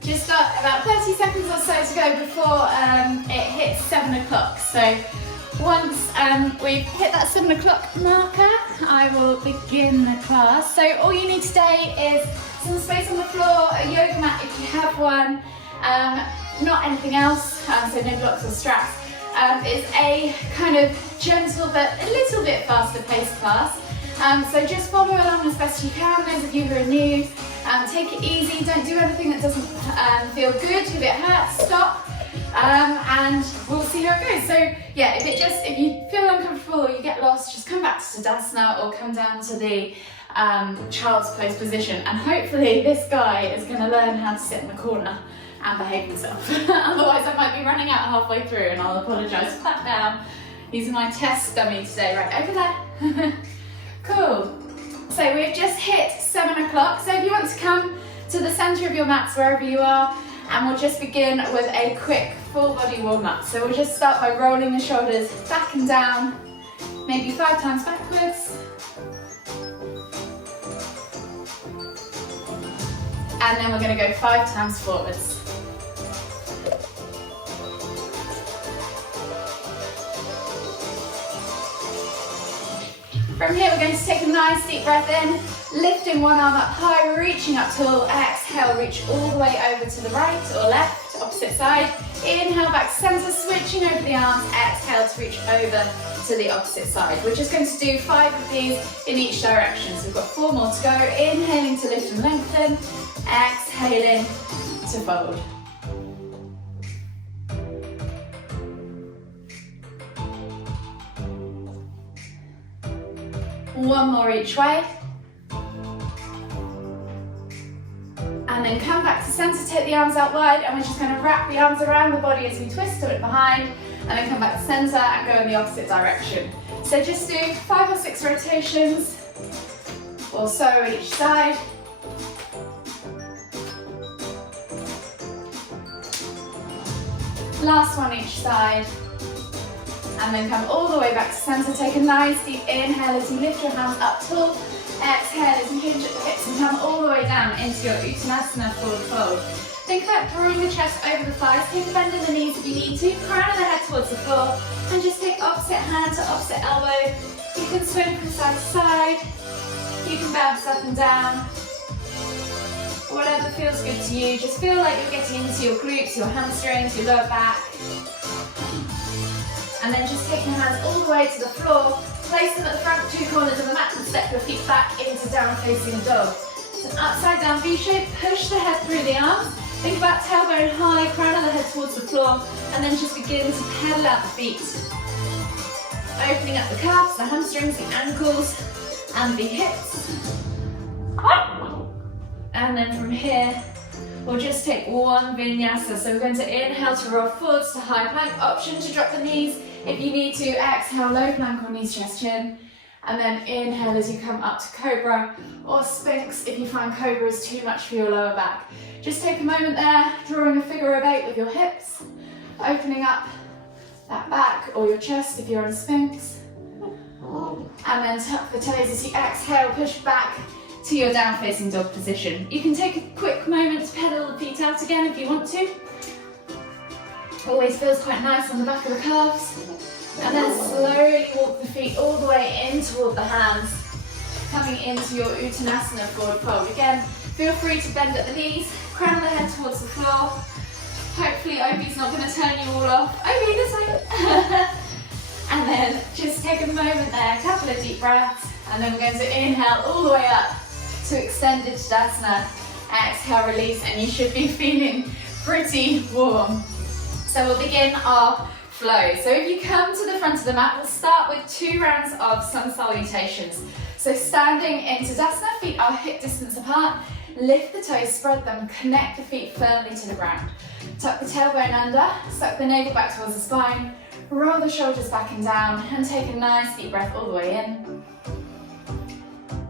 Just got about 30 seconds or so to go before it hits 7 o'clock. So once we've hit that 7 o'clock marker, I will begin the class. So all you need today is some space on the floor, a yoga mat if you have one, not anything else, so no blocks or straps. It's a kind of gentle but a little bit faster paced class. So just follow along as best you can. Those of you who are new, take it easy, don't do anything that doesn't feel good. If it hurts, stop, and we'll see how it goes. So yeah, if you feel uncomfortable or you get lost, just come back to Tadasana or come down to the child's pose position, and hopefully this guy is going to learn how to sit in the corner and behave himself. Otherwise I might be running out halfway through, and I'll apologise. Clap down. He's my test dummy today, right over there. Cool. So we've just hit 7 o'clock. So if you want to come to the centre of your mats wherever you are, and we'll just begin with a quick full body warm up. So we'll just start by rolling the shoulders back and down, maybe 5 times backwards. And then we're going to go 5 times forwards. From here, we're going to take a nice deep breath in, lifting one arm up high, reaching up tall. Exhale, reach all the way over to the right or left, opposite side. Inhale, back to centre, switching over the arms. Exhale to reach over to the opposite side. We're just going to do 5 of these in each direction. So we've got 4 more to go. Inhaling to lift and lengthen. Exhaling to fold. One more each way. And then come back to centre, take the arms out wide, and we're just going to wrap the arms around the body as we twist it behind, and then come back to centre and go in the opposite direction. So just do 5 or 6 rotations, or so each side. Last one each side. And then come all the way back to centre. Take a nice deep inhale as you lift your hands up tall. Exhale as you hinge at the hips and come all the way down into your Uttanasana forward fold. Think about drawing the chest over the thighs. Take a bend in the knees if you need to. Crown of the head towards the floor. And just take opposite hand to opposite elbow. You can swing from side to side. You can bounce up and down. Whatever feels good to you. Just feel like you're getting into your glutes, your hamstrings, your lower back. And then just take your hands all the way to the floor, place them at the front 2 corners of the mat and step your feet back into down facing dog. It's an upside down V shape, push the head through the arms, think about tailbone high, crown of the head towards the floor, and then just begin to pedal out the feet. Opening up the calves, the hamstrings, the ankles, and the hips. And then from here, we'll just take 1 vinyasa. So we're going to inhale to roll forwards to high plank, option to drop the knees. If you need to, exhale, low plank or knees, chest, chin. And then inhale as you come up to Cobra or Sphinx if you find Cobra is too much for your lower back. Just take a moment there, drawing a figure of 8 with your hips, opening up that back or your chest if you're in Sphinx. And then tuck the toes as you exhale, push back to your down facing dog position. You can take a quick moment to pedal the feet out again if you want to. Always feels quite nice on the back of the calves. And then slowly walk the feet all the way in toward the hands, coming into your Uttanasana forward fold. Again, feel free to bend at the knees, crown of the head towards the floor. Hopefully Obi's not going to turn you all off. Obi, this way! And then just take a moment there, a couple of deep breaths, and then we're going to inhale all the way up to extended Tadasana. Exhale, release, and you should be feeling pretty warm. So we'll begin our flow. So if you come to the front of the mat, we'll start with 2 rounds of sun salutations. So standing in Tadasana, feet are hip distance apart. Lift the toes, spread them, connect the feet firmly to the ground. Tuck the tailbone under, suck the navel back towards the spine, roll the shoulders back and down, and take a nice deep breath all the way in.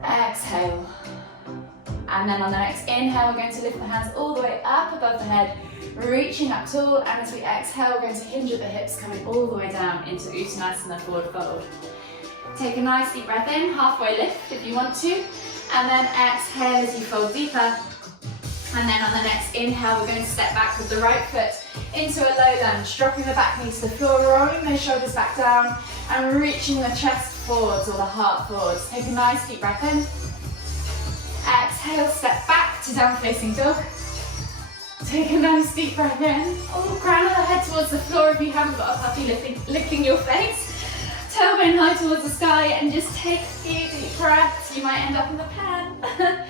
Exhale. And then on the next inhale, we're going to lift the hands all the way up above the head, reaching up tall, and as we exhale, we're going to hinge at the hips, coming all the way down into Uttanasana forward fold. Take a nice deep breath in, halfway lift if you want to, and then exhale as you fold deeper. And then on the next inhale, we're going to step back with the right foot into a low lunge, dropping the back knee to the floor, rolling those shoulders back down, and reaching the chest forwards or the heart forwards. Take a nice deep breath in. Exhale, step back to down facing dog. Take a nice deep breath in. Oh, crown of the head towards the floor if you haven't got a puppy licking your face. Tailbone high towards the sky, and just take a few deep breaths. You might end up in the pen.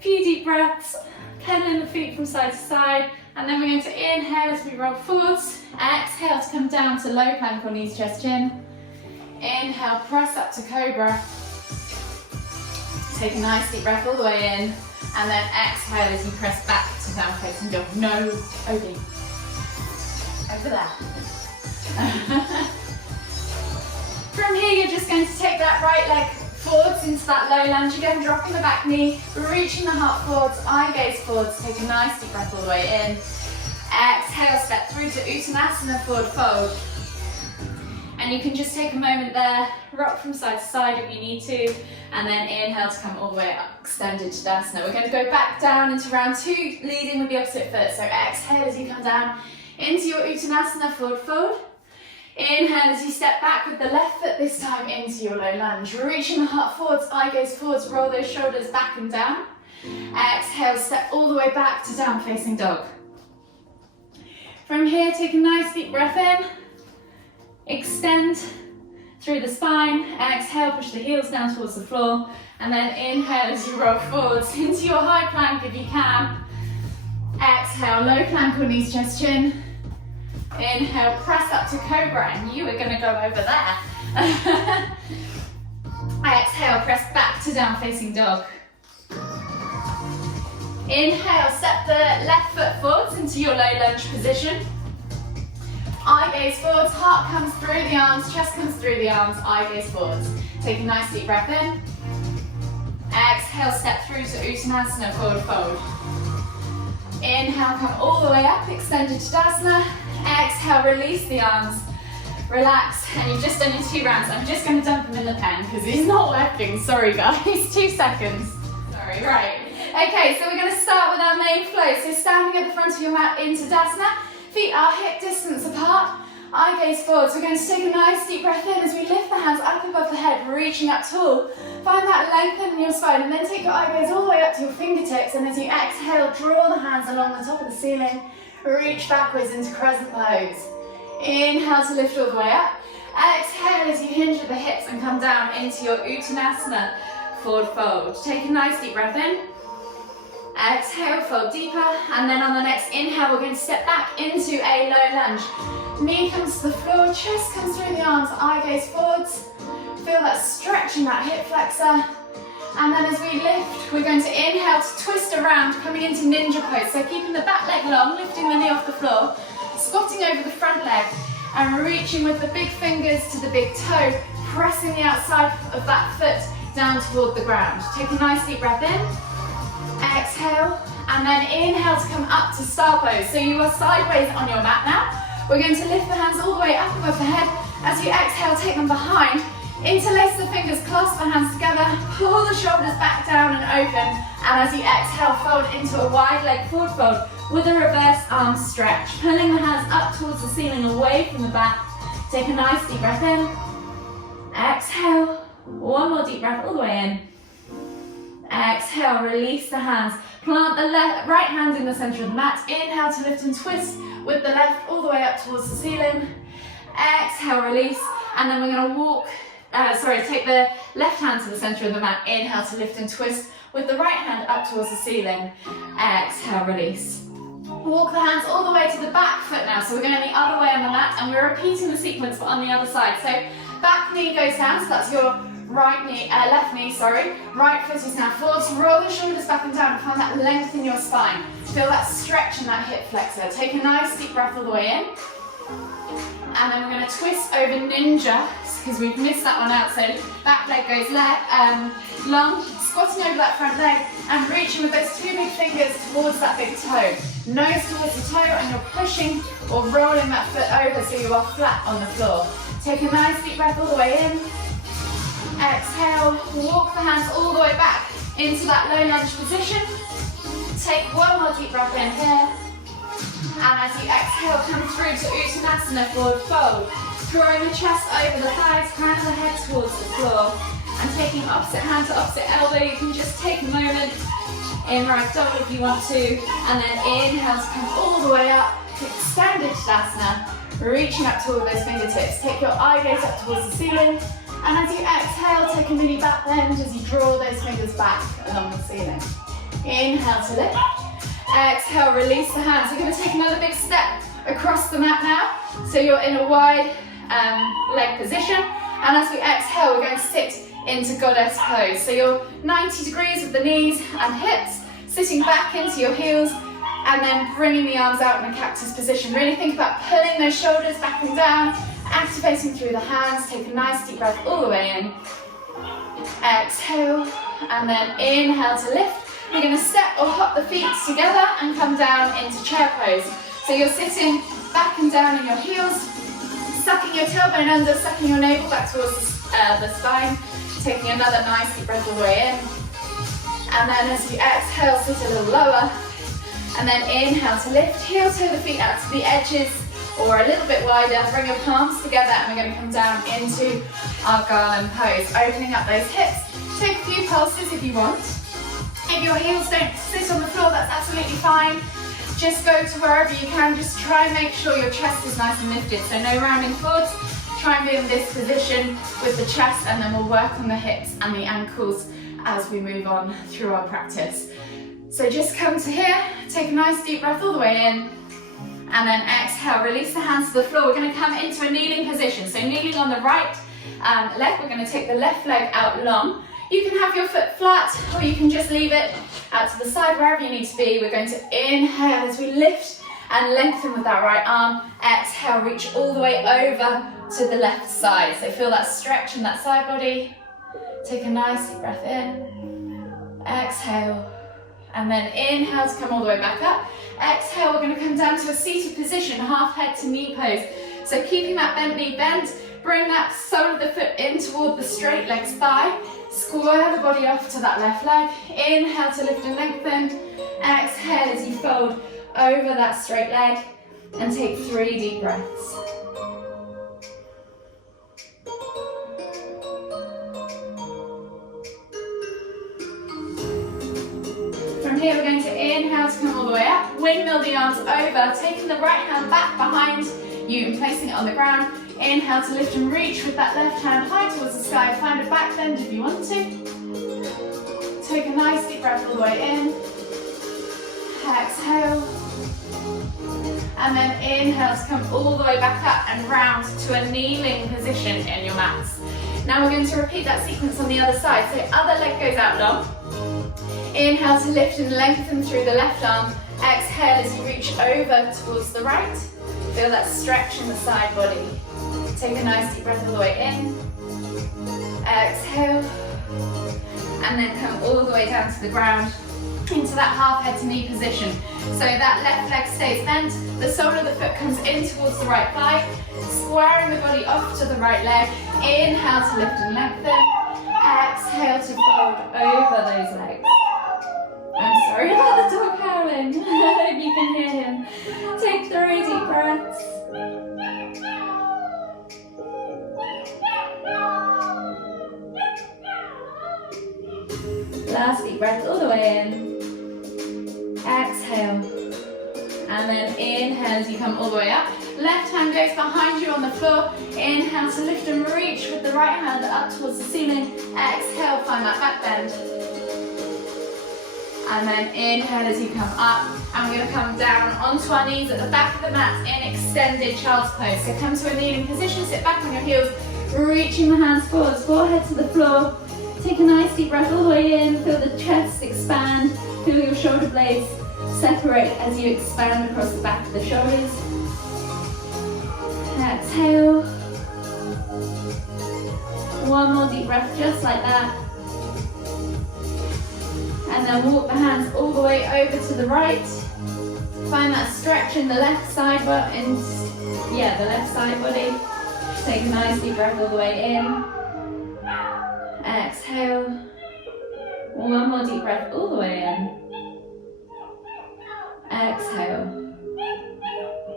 Few deep breaths, pedaling the feet from side to side, and then we're going to inhale as we roll forwards. Exhale to come down to low plank or knees, chest, chin. Inhale, press up to cobra. Take a nice deep breath all the way in, and then exhale as you press back to down facing dog. No OB. Over there. From here, you're just going to take that right leg forwards into that low lunge again, dropping the back knee, reaching the heart forwards, eye gaze forwards. Take a nice deep breath all the way in. Exhale, step through to Uttanasana, forward fold. And you can just take a moment there, rock from side to side if you need to, and then inhale to come all the way up, extended Tadasana. We're going to go back down into round two, leading with the opposite foot. So exhale as you come down into your Uttanasana, forward fold. Inhale as you step back with the left foot this time into your low lunge. Reaching the heart forwards, eye gaze forwards, roll those shoulders back and down. Exhale, step all the way back to down facing dog. From here, take a nice deep breath in. Extend through the spine. Exhale, push the heels down towards the floor. And then inhale as you roll forwards into your high plank if you can. Exhale, low plank or knees, chest, chin. Inhale, press up to cobra, and you are going to go over there. Exhale, press back to down facing dog. Inhale, step the left foot forwards into your low lunge position. Eye gaze forwards, heart comes through the arms, chest comes through the arms, eye gaze forwards. Take a nice deep breath in. Exhale, step through to Uttanasana, forward fold. Inhale, come all the way up, extended Tadasana. Exhale, release the arms, relax, and you've just done your 2 rounds. I'm just going to dump them in the pen because it's not working. Sorry guys, 2 seconds. Sorry, right. Okay, so we're going to start with our main flow. So standing at the front of your mat in Tadasana, feet are hip distance apart, eye gaze forwards. We're going to take a nice deep breath in as we lift the hands up above the head, reaching up tall. Find that lengthen in your spine, and then take your eye gaze all the way up to your fingertips, and as you exhale, draw the hands along the top of the ceiling. Reach backwards into crescent pose. Inhale to lift all the way up. Exhale as you hinge at the hips and come down into your Uttanasana, forward fold. Take a nice deep breath in. Exhale, fold deeper, and then on the next inhale, we're going to step back into a low lunge. Knee comes to the floor, chest comes through the arms, eye gaze forwards. Feel that stretch in that hip flexor. And then as we lift, we're going to inhale to twist around, coming into ninja pose. So keeping the back leg long, lifting the knee off the floor, squatting over the front leg, and reaching with the big fingers to the big toe, pressing the outside of that foot down toward the ground. Take a nice deep breath in, exhale, and then inhale to come up to star pose. So you are sideways on your mat now. We're going to lift the hands all the way up above the head. As you exhale, take them behind. Interlace the fingers, clasp the hands together, pull the shoulders back down and open, and as you exhale, fold into a wide leg forward fold with a reverse arm stretch. Pulling the hands up towards the ceiling, away from the back. Take a nice deep breath in. Exhale. One more deep breath all the way in. Exhale, release the hands. Plant the right hand in the center of the mat. Inhale to lift and twist with the left all the way up towards the ceiling. Exhale, release, and then we're going to walk. Take the left hand to the center of the mat. Inhale to lift and twist with the right hand up towards the ceiling. Exhale, release. Walk the hands all the way to the back foot now. So we're going the other way on the mat, and we're repeating the sequence but on the other side. So back knee goes down, so that's your left knee, Right foot is now forward. So roll the shoulders back and down and find that length in your spine. Feel that stretch in that hip flexor. Take a nice deep breath all the way in. And then we're going to twist over ninja, because we've missed that one out. So back leg goes long, squatting over that front leg and reaching with those 2 big fingers towards that big toe. Nose towards the toe, and you're pushing or rolling that foot over so you are flat on the floor. Take a nice deep breath all the way in. Exhale, walk the hands all the way back into that low lunge position. Take one more deep breath in here. And as you exhale, come through to Uttanasana, forward fold. Drawing the chest over the thighs, crown of the head towards the floor. And taking opposite hand to opposite elbow, you can just take a moment in ragdoll if you want to. And then inhale to come all the way up to expanded Tadasana. Reaching up toward those fingertips. Take your eye gaze up towards the ceiling. And as you exhale, take a mini back bend as you draw those fingers back along the ceiling. Inhale to lift. Exhale, release the hands. You're going to take another big step across the mat now. So you're in a wide leg position. And as we exhale, we're going to sit into goddess pose. So you're 90 degrees with the knees and hips, sitting back into your heels, and then bringing the arms out in a cactus position. Really think about pulling those shoulders back and down, activating through the hands. Take a nice deep breath all the way in. Exhale, and then inhale to lift. You're going to step or hop the feet together and come down into chair pose. So you're sitting back and down in your heels, sucking your tailbone under, sucking your navel back towards the spine, taking another nice deep breath all the way in. And then as you exhale, sit a little lower. And then inhale to lift, heel toe the feet out to the edges or a little bit wider. Bring your palms together and we're going to come down into our garland pose. Opening up those hips. Take a few pulses if you want. If your heels don't sit on the floor, that's absolutely fine. Just go to wherever you can. Just try and make sure your chest is nice and lifted. So no rounding forwards. Try and be in this position with the chest, and then we'll work on the hips and the ankles as we move on through our practice. So just come to here, take a nice deep breath all the way in, and then exhale, release the hands to the floor. We're going to come into a kneeling position. So kneeling on the right leg, we're going to take the left leg out long. You can have your foot flat, or you can just leave it out to the side, wherever you need to be. We're going to inhale as we lift and lengthen with that right arm. Exhale, reach all the way over to the left side. So feel that stretch in that side body. Take a nice deep breath in. Exhale. And then inhale to come all the way back up. Exhale, we're going to come down to a seated position, half head to knee pose. So keeping that bent knee bent, bring that sole of the foot in toward the straight leg's thigh. Square the body off to that left leg. Inhale to lift and lengthen. Exhale as you fold over that straight leg and take 3 deep breaths. From here we're going to inhale to come all the way up, windmill the arms over, taking the right hand back behind you and placing it on the ground. Inhale to lift and reach with that left hand high towards the sky. Find a back bend if you want to. Take a nice deep breath all the way in. Exhale. And then inhale to come all the way back up and round to a kneeling position in your mats. Now we're going to repeat that sequence on the other side. So other leg goes out long. Inhale to lift and lengthen through the left arm. Exhale as you reach over towards the right. Feel that stretch in the side body. Take a nice deep breath all the way in. Exhale. And then come all the way down to the ground into that half head to knee position. So that left leg stays bent, the sole of the foot comes in towards the right thigh, squaring the body off to the right leg. Inhale to lift and lengthen. Exhale to fold over those legs. I'm sorry about the dog howling. I hope you can hear him. Take 3 deep breaths. Last deep breath all the way in. Exhale. And then inhale as you come all the way up. Left hand goes behind you on the floor. Inhale to lift and reach with the right hand up towards the ceiling. Exhale, find that back bend. And then inhale as you come up. And we're going to come down onto our knees at the back of the mat in extended child's pose. So come to a kneeling position, sit back on your heels, reaching the hands forwards, forehead to the floor. Take a nice deep breath all the way in, feel the chest expand, feel your shoulder blades separate as you expand across the back of the shoulders. Exhale. One more deep breath just like that. And then walk the hands all the way over to the right. Find that stretch in the left side body. The left side body. Take a nice deep breath all the way in. Exhale. One more deep breath all the way in. exhale.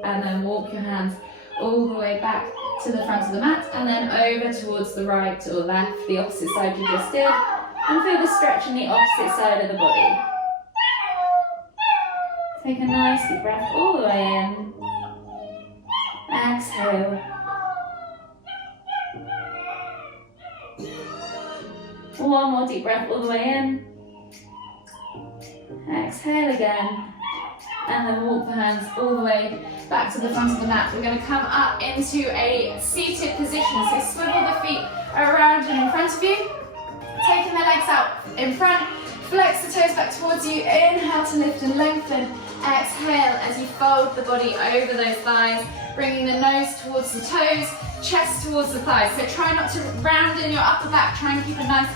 And then walk your hands all the way back to the front of the mat and then over towards the right or left, the opposite side you just did. And feel the stretch in the opposite side of the body. Take a nice deep breath all the way in. Exhale. One more deep breath all the way in. Exhale again. And then walk the hands all the way back to the front of the mat. We're going to come up into a seated position. So swivel the feet around and in front of you. Taking the legs out in front. Flex the toes back towards you. Inhale to lift and lengthen. Exhale as you fold the body over those thighs. Bringing the nose towards the toes, chest towards the thighs. So try not to round in your upper back. Try and keep a nice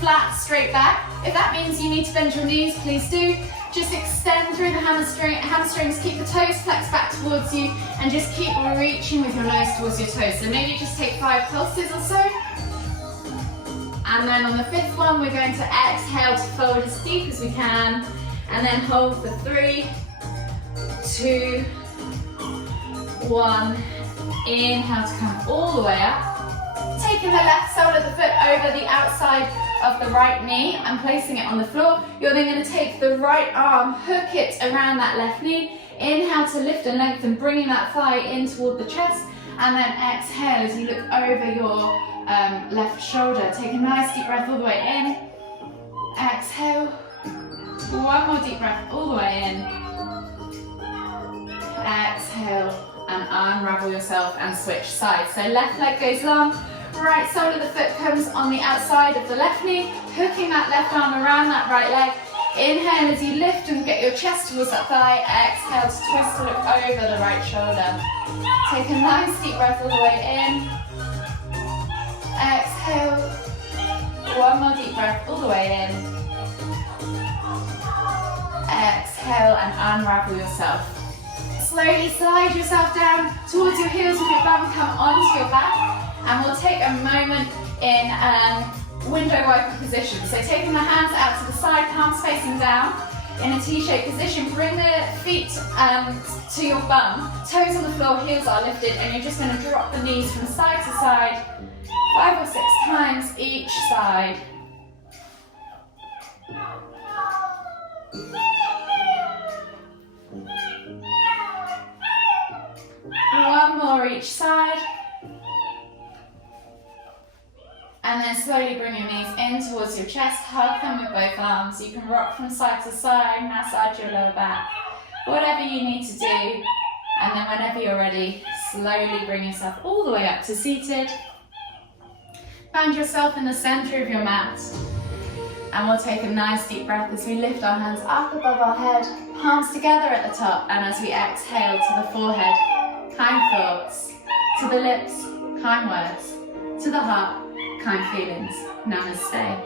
flat, straight back. If that means you need to bend your knees, please do. Just extend through the hamstrings, keep the toes flexed back towards you, and just keep reaching with your nose towards your toes. So maybe just take 5 pulses or so. And then on the 5th one, we're going to exhale to fold as deep as we can, and then hold for 3, 2, 1. Inhale to come all the way up. Taking the left sole of the foot over the outside of the right knee and placing it on the floor. You're then going to take the right arm, hook it around that left knee. Inhale to lift and lengthen, bringing that thigh in toward the chest. And then exhale as you look over your left shoulder. Take a nice deep breath all the way in. Exhale. One more deep breath all the way in. Exhale. And unravel yourself and switch sides. So left leg goes long, right sole of the foot comes on the outside of the left knee, hooking that left arm around that right leg. Inhale as you lift and get your chest towards that thigh. Exhale to twist to look over the right shoulder. Take a nice deep breath all the way in. Exhale. One more deep breath all the way in. Exhale and unravel yourself. Slowly slide yourself down towards your heels with your bum, come onto your back, and we'll take a moment in window wiper position. So taking the hands out to the side, palms facing down in a T-shaped position. Bring the feet to your bum, toes on the floor, heels are lifted, and you're just going to drop the knees from side to side 5 or 6 times each side. One more each side. And then slowly bring your knees in towards your chest, hug them with both arms. You can rock from side to side, massage your lower back, whatever you need to do. And then whenever you're ready, slowly bring yourself all the way up to seated. Find yourself in the center of your mat. And we'll take a nice deep breath as we lift our hands up above our head, palms together at the top, and as we exhale to the forehead, kind thoughts, to the lips, kind words, to the heart, kind feelings. Namaste.